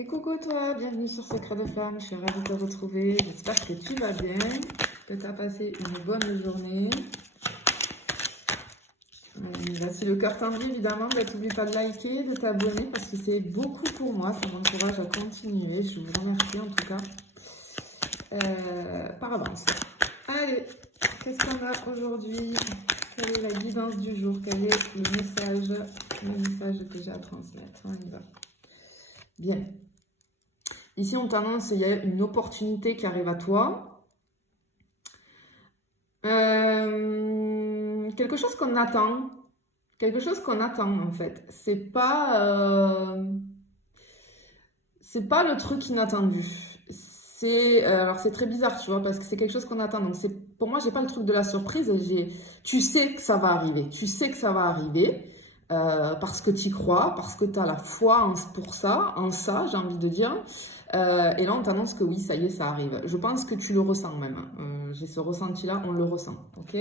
Et coucou toi, bienvenue sur Secret de Femme, je suis ravie de te retrouver, j'espère que tu vas bien, que tu as passé une bonne journée. Si le cœur t'en dit évidemment, n'oublie pas de liker, de t'abonner parce que c'est beaucoup pour moi, ça m'encourage à continuer, je vous remercie en tout cas par avance. Allez, qu'est-ce qu'on a aujourd'hui? Quelle est la guidance du jour? Quel est le message que j'ai à transmettre? On y va. Bien. Ici, on t'annonce qu'il y a une opportunité qui arrive à toi. Quelque chose qu'on attend. Quelque chose qu'on attend, en fait. C'est pas le truc inattendu. Alors, c'est très bizarre, tu vois, parce que c'est quelque chose qu'on attend. Donc, pour moi, j'ai pas le truc de la surprise. Tu sais que ça va arriver. Tu sais que ça va arriver. Parce que tu y crois, parce que tu as la foi pour ça, en ça, j'ai envie de dire. Et là, on t'annonce que oui, ça y est, ça arrive. Je pense que tu le ressens même. J'ai ce ressenti-là, on le ressent. Ok?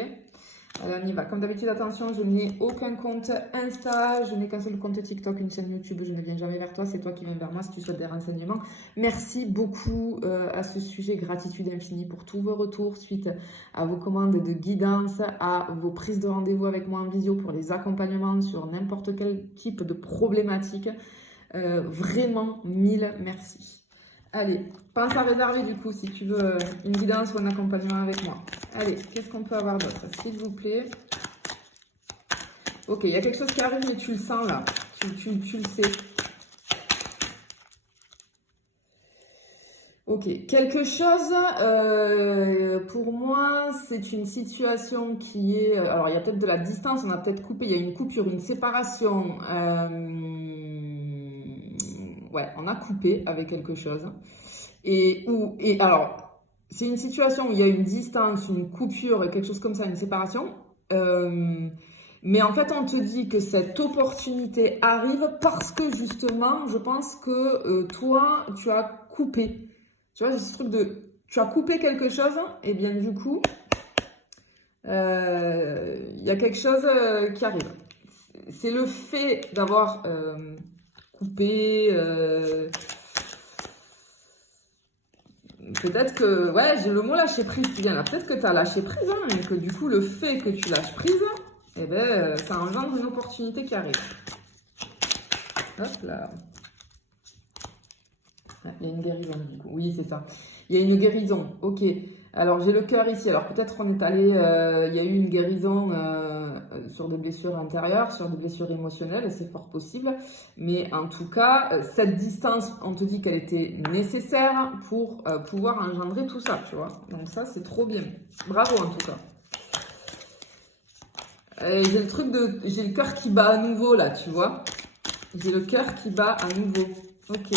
Alors, on y va. Comme d'habitude, attention, je n'ai aucun compte Insta, je n'ai qu'un seul compte TikTok, une chaîne YouTube. Je ne viens jamais vers toi, c'est toi qui viens vers moi si tu souhaites des renseignements. Merci beaucoup à ce sujet. Gratitude infinie pour tous vos retours suite à vos commandes de guidance, à vos prises de rendez-vous avec moi en visio pour les accompagnements sur n'importe quel type de problématique. Vraiment, mille merci. Allez, pense à réserver du coup si tu veux une guidance ou un accompagnement avec moi. Allez, qu'est-ce qu'on peut avoir d'autre, s'il vous plaît? Ok, il y a quelque chose qui arrive mais tu le sens là, tu le sais. Ok, quelque chose, pour moi, c'est une situation qui est... alors, il y a peut-être de la distance, on a peut-être coupé, il y a une coupure, une séparation. Ouais, on a coupé avec quelque chose. Et alors, c'est une situation où il y a une distance, une coupure, quelque chose comme ça, une séparation. Mais en fait, on te dit que cette opportunité arrive parce que justement, je pense que toi, tu as coupé. Tu vois, ce truc de... Tu as coupé quelque chose, et bien du coup, il y a quelque chose qui arrive. C'est le fait d'avoir coupé... peut-être que, ouais, j'ai le mot lâcher prise qui vient là. Peut-être que tu as lâché prise, hein, et que du coup, le fait que tu lâches prise, eh ben, ça engendre une opportunité qui arrive. Hop là. Ah, il y a une guérison, du coup. Oui, c'est ça. Il y a une guérison. Ok. Alors, j'ai le cœur ici. Alors, peut-être on est allé... il y a eu une guérison sur des blessures intérieures, sur des blessures émotionnelles. C'est fort possible. Mais en tout cas, cette distance, on te dit qu'elle était nécessaire pour pouvoir engendrer tout ça, tu vois. Donc ça, c'est trop bien. Bravo, en tout cas. J'ai le truc de... J'ai le cœur qui bat à nouveau, là, tu vois. J'ai le cœur qui bat à nouveau. Ok.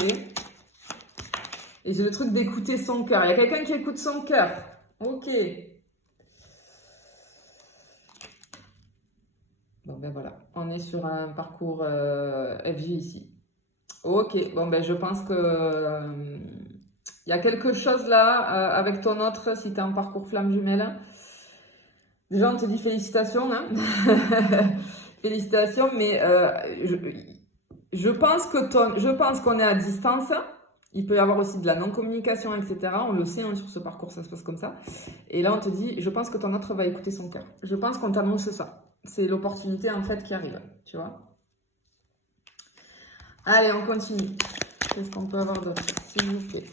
Et j'ai le truc d'écouter son cœur. Il y a quelqu'un qui écoute son cœur. Ok. Bon, ben voilà. On est sur un parcours FJ ici. Ok. Bon, ben je pense que... il y a quelque chose là avec ton autre, si tu es en parcours flamme jumelle. Déjà, on te dit félicitations. Hein. Félicitations, mais je pense qu'on est à distance. Il peut y avoir aussi de la non-communication, etc. On le sait, hein, sur ce parcours, ça se passe comme ça. Et là, on te dit, je pense que ton autre va écouter son cœur. Je pense qu'on t'annonce ça. C'est l'opportunité, en fait, qui arrive. Tu vois? Allez, on continue. Qu'est-ce qu'on peut avoir d'autre, s'il vous plaît?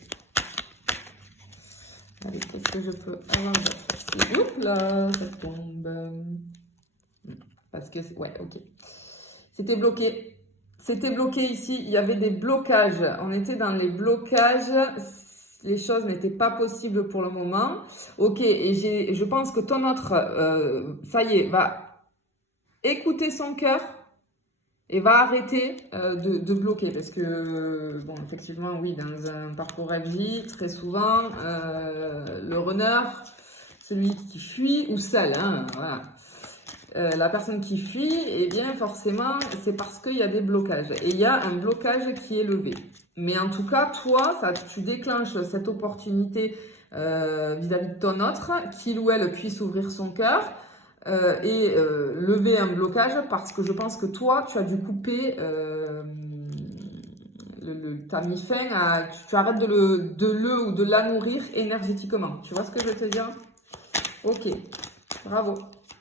Allez, qu'est-ce que je peux avoir d'autre? Oups là, ça tombe. Parce que, ouais, ok. C'était bloqué. C'était bloqué ici, il y avait des blocages. On était dans les blocages, les choses n'étaient pas possibles pour le moment. Ok, et je pense que ton autre, ça y est, va écouter son cœur et va arrêter de bloquer. Parce que, bon, effectivement, oui, dans un parcours FJ, très souvent, le runner, celui qui fuit ou celle, hein, voilà. La personne qui fuit, eh bien forcément, c'est parce qu'il y a des blocages. Et il y a un blocage qui est levé. Mais en tout cas, toi, tu déclenches cette opportunité vis-à-vis de ton autre, qu'il ou elle puisse ouvrir son cœur et lever un blocage parce que je pense que toi, tu as dû couper t'as mis fin à... Tu arrêtes de le ou de la nourrir énergétiquement. Tu vois ce que je veux te dire? Ok, bravo.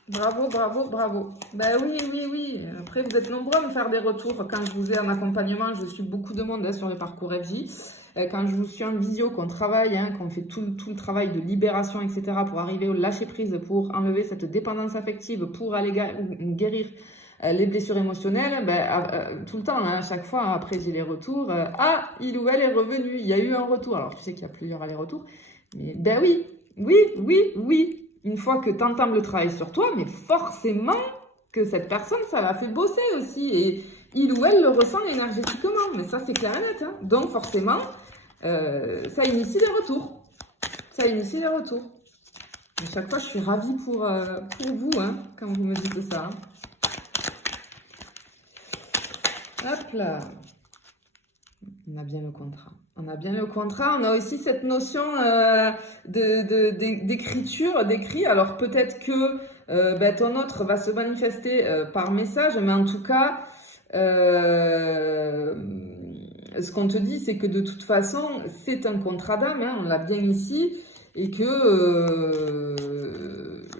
Bravo, bravo, bravo. Ben oui, oui, oui. Après, vous êtes nombreux à me faire des retours. Quand je vous ai en accompagnement, je suis beaucoup de monde sur les parcours FJ. Quand je vous suis en visio, qu'on travaille, qu'on fait tout le travail de libération, etc., pour arriver au lâcher-prise, pour enlever cette dépendance affective, pour aller guérir les blessures émotionnelles, tout le temps, à chaque fois, après j'ai les retours. Ah, il ou elle est revenu, il y a eu un retour. Alors, je sais qu'il y a plusieurs allers-retours. Mais ben oui, oui, oui, oui. Une fois que tu entames le travail sur toi, mais forcément que cette personne, ça l'a fait bosser aussi. Et il ou elle le ressent énergétiquement. Mais ça, c'est clair et net. Donc, forcément, ça initie des retours. Ça initie des retours. À chaque fois, je suis ravie pour vous, quand vous me dites ça. Hop là. On a bien le contrat. On a bien le contrat. On a aussi cette notion d'écriture, d'écrit. Alors peut-être que ton autre va se manifester par message, mais en tout cas, ce qu'on te dit, c'est que de toute façon, c'est un contrat d'âme, on l'a bien ici, et que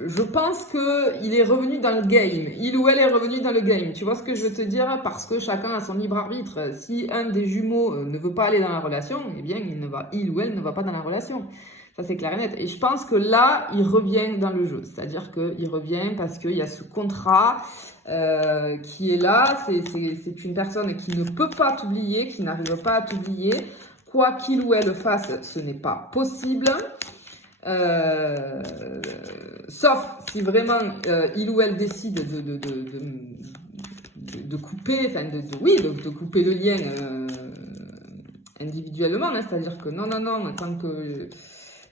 je pense qu'il est revenu dans le game. Il ou elle est revenu dans le game. Tu vois ce que je veux te dire? Parce que chacun a son libre arbitre. Si un des jumeaux ne veut pas aller dans la relation, eh bien, il ou elle ne va pas dans la relation. Ça, c'est clair et net. Et je pense que là, il revient dans le jeu. C'est-à-dire qu'il revient parce qu'il y a ce contrat qui est là. C'est une personne qui ne peut pas t'oublier, qui n'arrive pas à t'oublier. Quoi qu'il ou elle fasse, ce n'est pas possible. Sauf si vraiment il ou elle décide de couper, enfin de couper le lien individuellement, c'est-à-dire que non,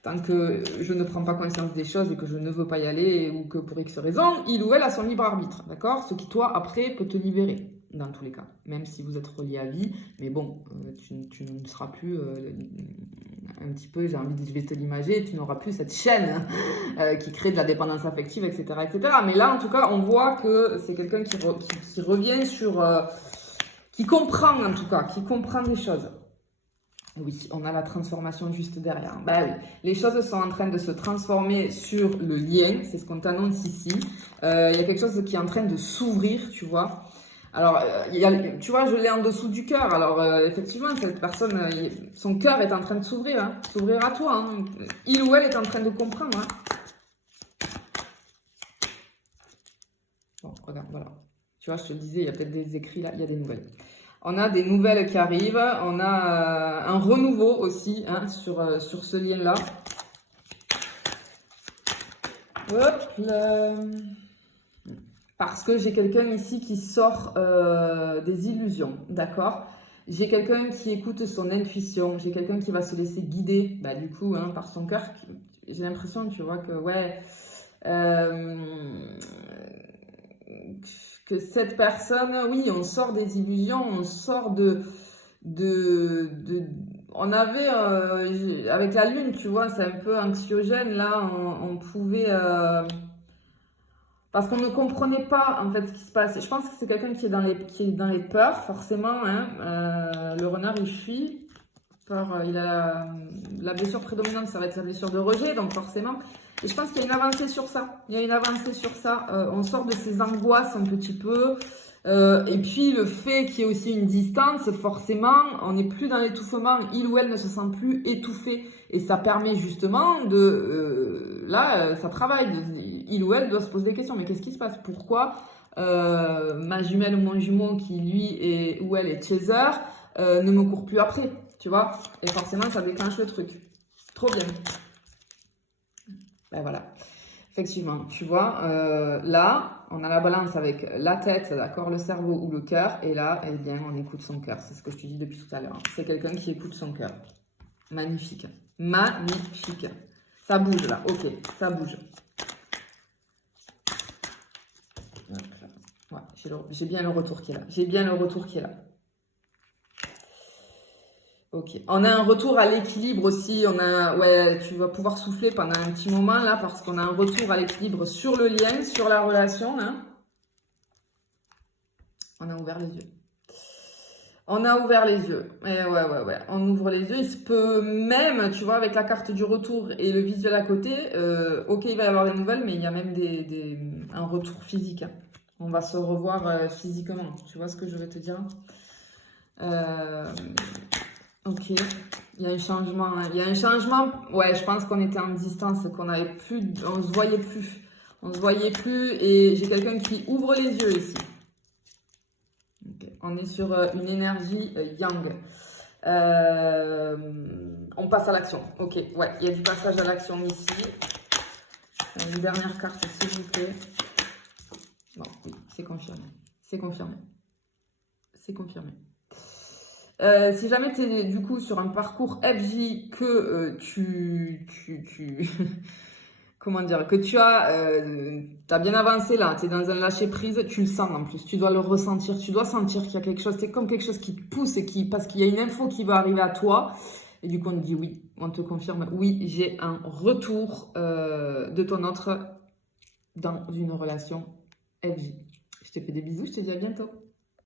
tant que je ne prends pas conscience des choses et que je ne veux pas y aller ou que pour X raison, il ou elle a son libre arbitre, d'accord? Ce qui toi après peut te libérer dans tous les cas, même si vous êtes reliés à vie, mais bon, tu ne seras plus un petit peu, je vais te l'imager, tu n'auras plus cette chaîne qui crée de la dépendance affective, etc., etc. Mais là, en tout cas, on voit que c'est quelqu'un qui revient sur... qui comprend, en tout cas, qui comprend les choses. Oui, on a la transformation juste derrière. Bah oui, les choses sont en train de se transformer sur le lien, c'est ce qu'on t'annonce ici. Il y a quelque chose qui est en train de s'ouvrir, tu vois. Alors, tu vois, je l'ai en dessous du cœur. Alors, effectivement, cette personne, son cœur est en train de s'ouvrir, s'ouvrir à toi. Il ou elle est en train de comprendre. Bon, regarde, voilà. Tu vois, je te disais, il y a peut-être des écrits là, il y a des nouvelles. On a des nouvelles qui arrivent. On a un renouveau aussi sur ce lien-là. Hop là. Parce que j'ai quelqu'un ici qui sort des illusions, d'accord? J'ai quelqu'un qui écoute son intuition, j'ai quelqu'un qui va se laisser guider, du coup, par son cœur. J'ai l'impression, tu vois, que que cette personne, oui, on sort des illusions, on sort on avait, avec la lune, tu vois, c'est un peu anxiogène, là, on pouvait... parce qu'on ne comprenait pas en fait ce qui se passe. Je pense que c'est quelqu'un qui est dans les peurs, forcément. Le renard, il fuit. Peur, il a la blessure prédominante, ça va être la blessure de rejet, donc forcément. Et je pense qu'il y a une avancée sur ça. On sort de ces angoisses un petit peu. Et puis le fait qu'il y ait aussi une distance, forcément, on n'est plus dans l'étouffement. Il ou elle ne se sent plus étouffé. Et ça permet justement ça travaille. Il ou elle doit se poser des questions. Mais qu'est-ce qui se passe? Pourquoi ma jumelle ou mon jumeau qui lui ou elle est chaser ne me court plus après? Tu vois? Et forcément, ça déclenche le truc. Trop bien. Ben voilà. Effectivement, tu vois, là, on a la balance avec la tête, d'accord, le cerveau ou le cœur. Et là, eh bien, on écoute son cœur. C'est ce que je te dis depuis tout à l'heure. C'est quelqu'un qui écoute son cœur. Magnifique. Magnifique. Ça bouge là. Ok, ça bouge. Ouais, j'ai bien le retour qui est là. Ok. On a un retour à l'équilibre aussi. Tu vas pouvoir souffler pendant un petit moment là parce qu'on a un retour à l'équilibre sur le lien, sur la relation. On a ouvert les yeux. On a ouvert les yeux. Et ouais. On ouvre les yeux. Il se peut même, tu vois, avec la carte du retour et le visuel à côté, ok, il va y avoir des nouvelles, mais il y a même un retour physique, hein. On va se revoir physiquement. Tu vois ce que je veux te dire? Euh, ok. Il y a un changement, hein. Il y a un changement. Ouais, je pense qu'on était en distance, qu'on avait plus, on se voyait plus. On se voyait plus et j'ai quelqu'un qui ouvre les yeux ici. Okay. On est sur une énergie yang. On passe à l'action. Ok, ouais, il y a du passage à l'action ici. Une dernière carte, s'il vous plaît. Bon, oui, c'est confirmé. C'est confirmé. C'est confirmé. Si jamais tu es du coup sur un parcours FJ que comment dire, que tu as bien avancé là, tu es dans un lâcher prise, tu le sens en plus, tu dois le ressentir, tu dois sentir qu'il y a quelque chose, c'est comme quelque chose qui te pousse et parce qu'il y a une info qui va arriver à toi. Et du coup, on te dit oui, on te confirme, oui, j'ai un retour de ton autre dans une relation FJ. Je te fais des bisous, je te dis à bientôt.